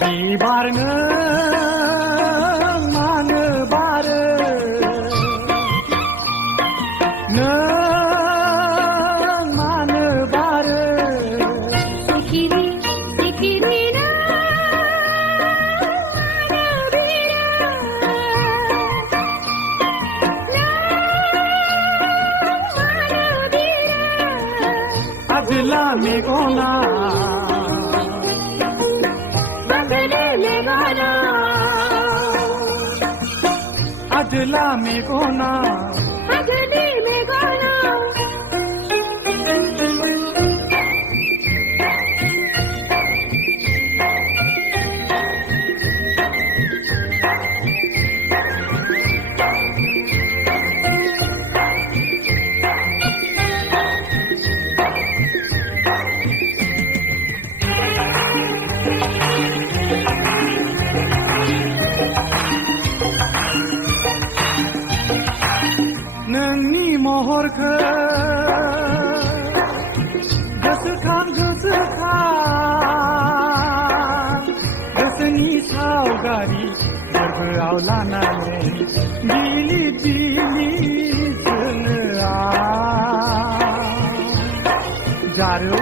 बिबार नों मानो बारो नों मानो बारो सिखिरि सिखिरि नों मानो बिरो मानो बिरो आजला मेगना आजला मेगना अगली मेघना नोंनि महरखौ गोसोखां गोसोनि सावगारि गोरबोआव लानानै बिलि बिलि जोङो जारौ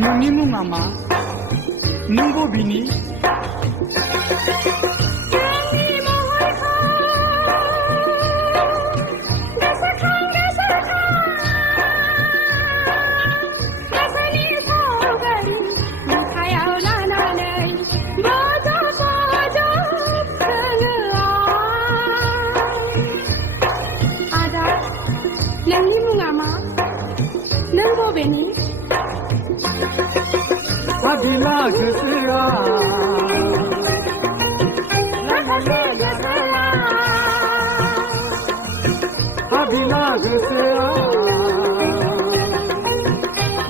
नोंनि मुङा मा नों बबेनि नोंनि मुङा मा नों बबेनि आबिला गोसोआ माखासे गोसोआ आबिला गोसोआ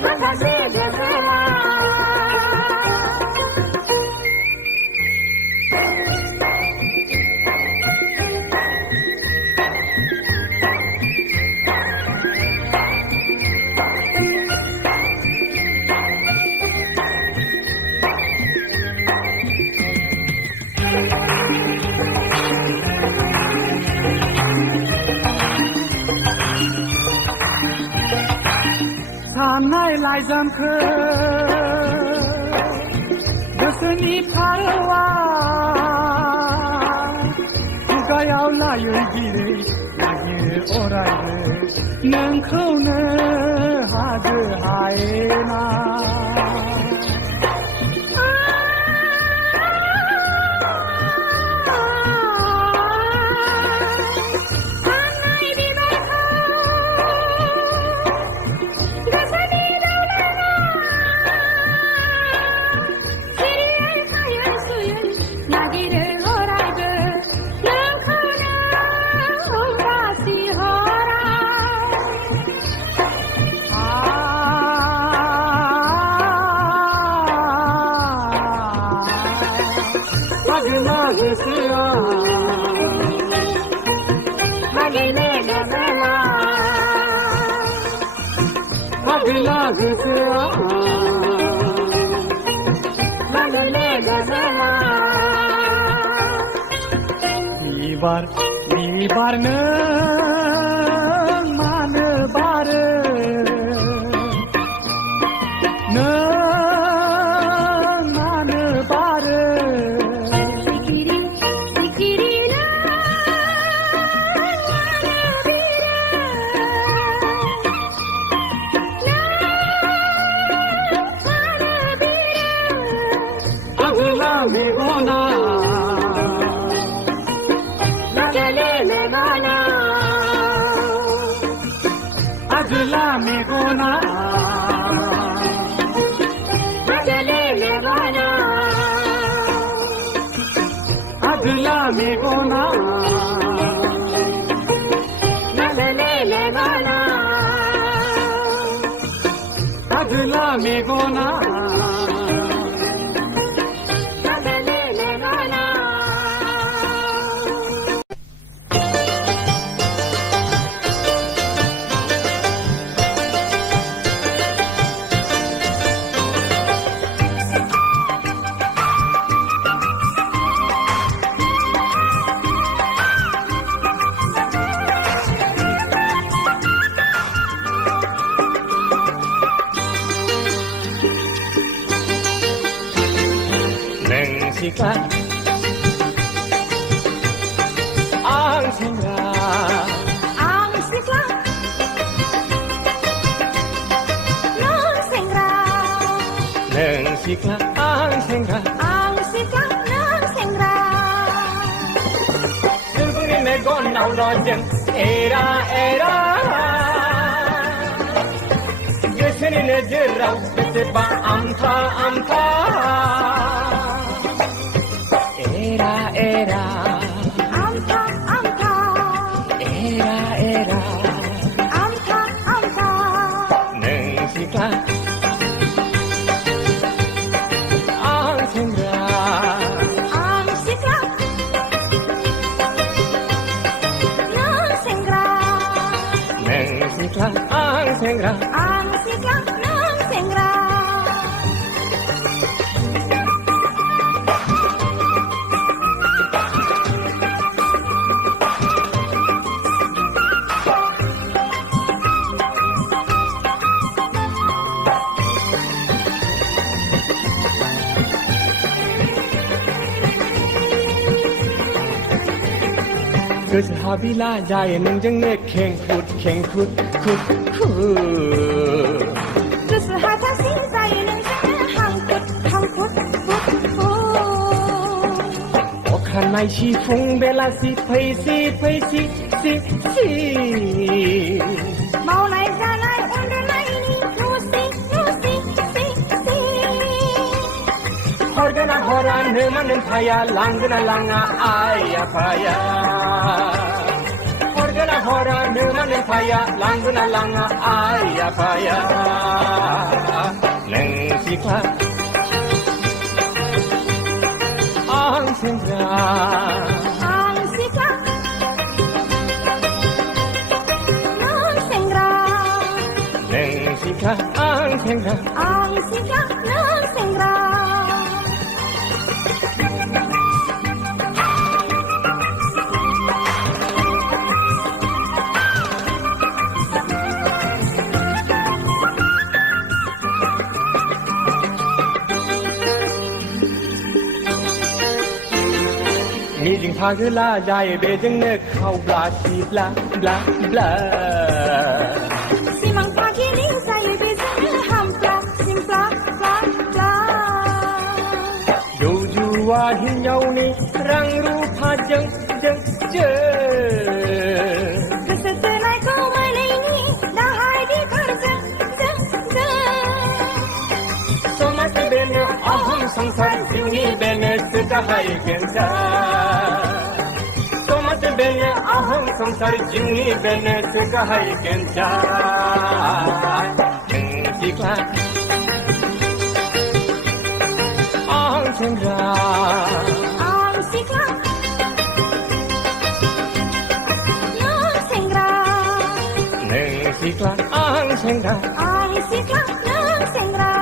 माखासे गोसोआ साननाय लाइजामखौ गोसोनि फारौआ खुगायाव लायै गिरै नागिरो अरायबो नोंखौनो हाजो हायेना आबिला गोसोआ आबिला गोसोआ बिबार नों मानो बारो नों मानो बारो सिखिरि सिखिरि नों मानो बिरो मेघोना नजले मेघोना अधला मेघोना नजले मेघोना अधला मेघोना नजले मेघोना Nengsikla ang sengra ang sikla ng sengra Nengsikla ang sengra ang sikla ng sengra Sungguh megon nau lojen era era Gesini nejerau beteba ampa ampa Era era ampa ampa era era ampa ampa Nengsikla ang sengra ang sikla ng sengra Nengsikla ang sengra ang sikla ng sengra Habila jaya nungjengnya kengkut kengkut kut kut Kesehatasi saya ng hangkut hangkut put put Okan mai si fung bela si pai si si Mau naik janai undur naik nusi nusi si Horgana horan nemanen paya langgana langa aya paya Horgana horan nemanen paya langgana langa aya paya Neng sikla ang sengra ang sikla ng sengra Neng sikla ang sengra ang sikla ng sengra Mijing pagla jaya bejengnya kau blasi bla bla bla Simang pagiling saya bezanya hampla simpla pla pla Jua hinyau ni rang rupa jeng jeng jeng Kesetenai kau malai ni dah hai di kerjeng jeng jeng Somas bene aham sangsar sini bene sedahai gensa Somas bene aham sangsar sini bene sedahai gensa Sikla ang sengra ang sikla ng sengra Neng sikla ang sengra ang sikla ng sengra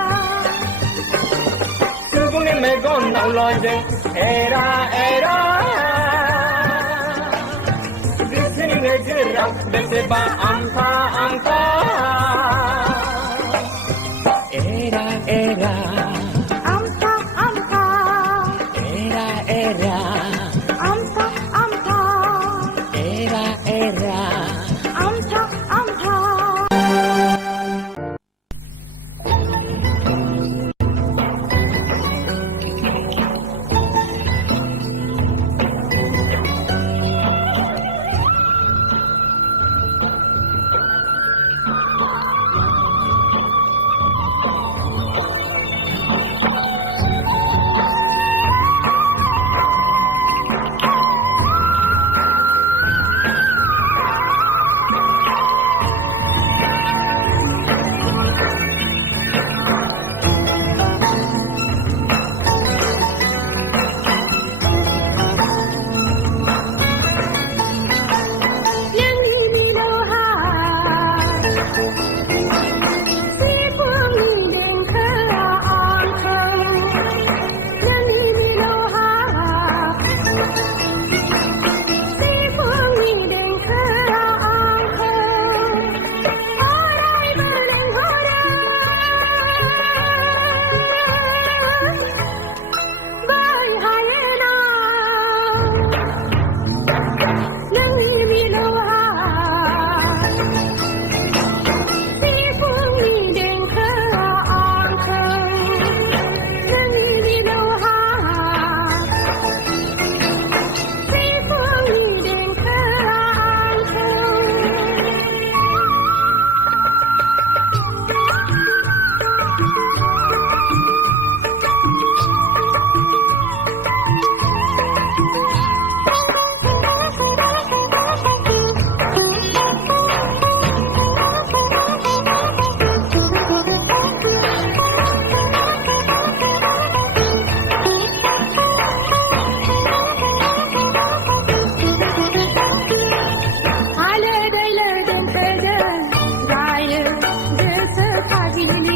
Sungguh megon nau lojen era era Gesini nejerau beteba ampa ampa Era era ampa ampa era era ampa ampa era era ampa ampa Thank you. भाविले